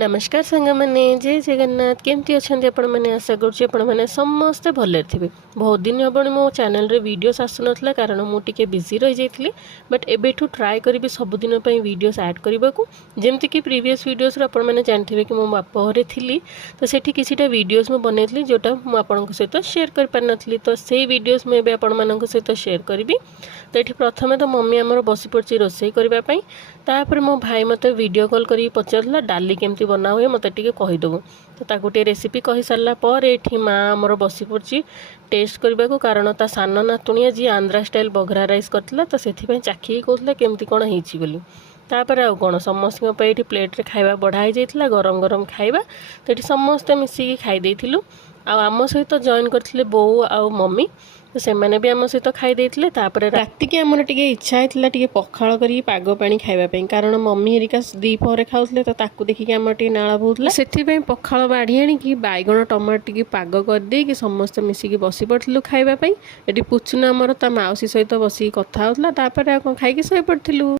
नमस्कार सांग मैंने जय जगन्नाथ केमती अच्छा आपण मैंने आशा करें समस्ते भले थे। बहुत दिन हम मो चैनल रे वीडियोस आसुना कारण मुझे बिजी रही जाइए बट एबेठू ट्राए करी सबुदिन वीडियोस ऐड करने को जमती कि प्रीवियस वीडियोस मैंने जानते कि मो बाप घरे थी तो सेठी किसीटा वीडियोस में बनई जोटा मुझे सहित शेयर कर पार नी तो से वीडियोस मुझे आपण सहित शेयर करी। तो ये प्रथम तो मम्मी आमर बसी पड़ी रोसई करने तापर मो भाई मत वीडियो कॉल कर पचारा डाली केमती बना हुए मत टे कहीदेबू तो ताकू टे रेसिपी कही सारा पर ये माँ आमर बसी पड़ी टेस्ट करने को कारण ता सान नातुणिया जी आंध्रा स्टाइल बघरा राइस करता तो से चाखी कहला केमती कौन होती बोली तापर आउ कौन समस्त ये प्लेट्रे खाଇବା बढ़ाई जाइए गरम गरम खाଇବା तो ये समस्ते मिसिकी खाई आम सहित जॉइन करते बो आ मम्मी तो से मैंने भी आम सहित खाई राति की आमर टे इच्छा होता टे पखाड़ कर पाग पानी खावाई कारण मम्मी हेरिका दीपहर खाऊले तो ताकू देखिए आम टे नाला बोला से पखाड़ बाढ़ी आणिकी बैगण टमाटो टे पाग करदे कि समस्त मिसिकी बसी पड़ू खावाई ये पुचुना आमर ता माउसी सहित बसिक कथा होता खाई शई पड़ू।